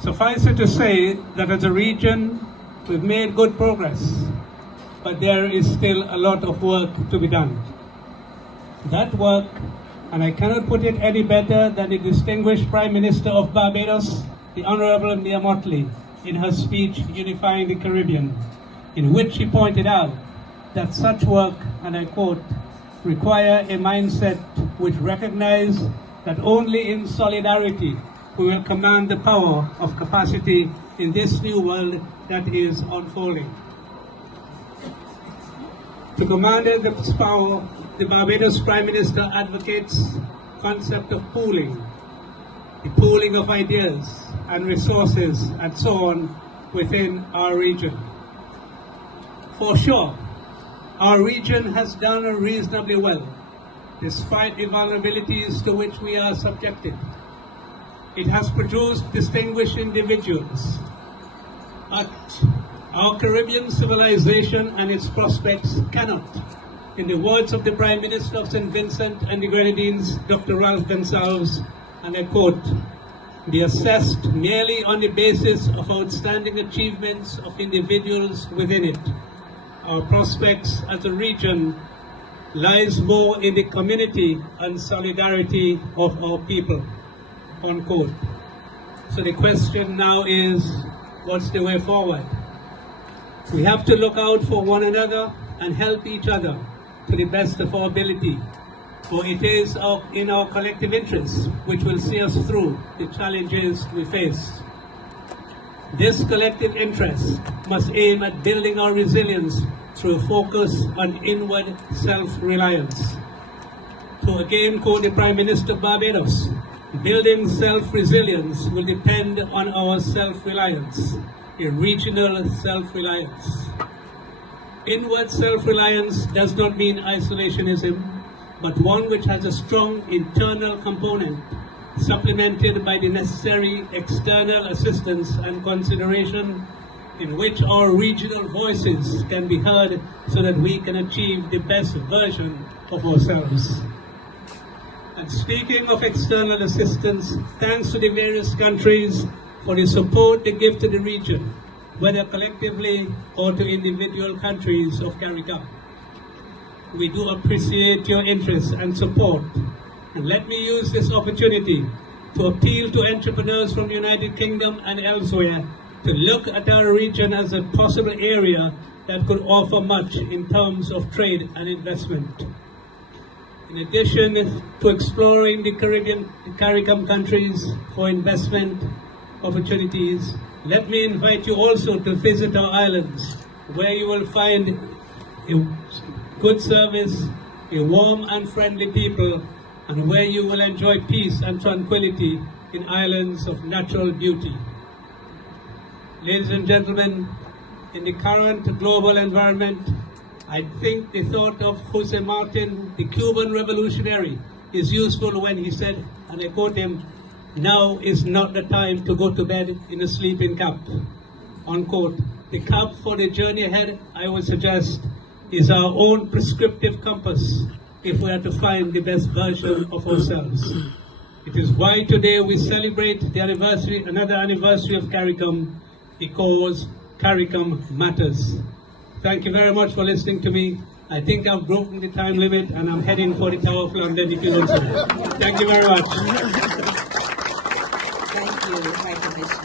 Suffice it to say that as a region, we've made good progress, but there is still a lot of work to be done. That work, and I cannot put it any better than the distinguished Prime Minister of Barbados, the Honorable Mia Mottley, in her speech Unifying the Caribbean, in which she pointed out that such work, and I quote, require a mindset which recognizes that only in solidarity we will command the power of capacity in this new world that is unfolding. To command this power, the Barbados Prime Minister advocates the concept of pooling, the pooling of ideas and resources and so on within our region. For sure, our region has done reasonably well, despite the vulnerabilities to which we are subjected. It has produced distinguished individuals. But our Caribbean civilization and its prospects cannot, in the words of the Prime Minister of St. Vincent and the Grenadines, Dr. Ralph Gonsalves, and I quote, be assessed merely on the basis of outstanding achievements of individuals within it. Our prospects as a region lies more in the community and solidarity of our people, unquote. So the question now is, what's the way forward? We have to look out for one another and help each other to the best of our ability, for it is in our collective interests which will see us through the challenges we face. This collective interest must aim at building our resilience through a focus on inward self-reliance. To again quote the Prime Minister of Barbados, building self-resilience will depend on our self-reliance, a regional self-reliance. Inward self-reliance does not mean isolationism, but one which has a strong internal component, supplemented by the necessary external assistance and consideration, in which our regional voices can be heard so that we can achieve the best version of ourselves. And speaking of external assistance, thanks to the various countries for the support they give to the region, whether collectively or to individual countries of CARICOM. We do appreciate your interest and support. And let me use this opportunity to appeal to entrepreneurs from the United Kingdom and elsewhere to look at our region as a possible area that could offer much in terms of trade and investment. In addition to exploring the CARICOM countries for investment opportunities, let me invite you also to visit our islands, where you will find a good service, a warm and friendly people, and where you will enjoy peace and tranquility in islands of natural beauty. Ladies and gentlemen, in the current global environment, I think the thought of Jose Martin, the Cuban revolutionary, is useful when he said, and I quote him, now is not the time to go to bed in a sleeping cap, unquote. The cap for the journey ahead, I would suggest, is our own prescriptive compass if we are to find the best version of ourselves. It is why today we celebrate the anniversary, another anniversary of CARICOM, because CARICOM matters. Thank you very much for listening to me. I think I've broken the time limit and I'm heading for the Tower of London if you don't say. Thank you very much. Thank you, High Commissioner.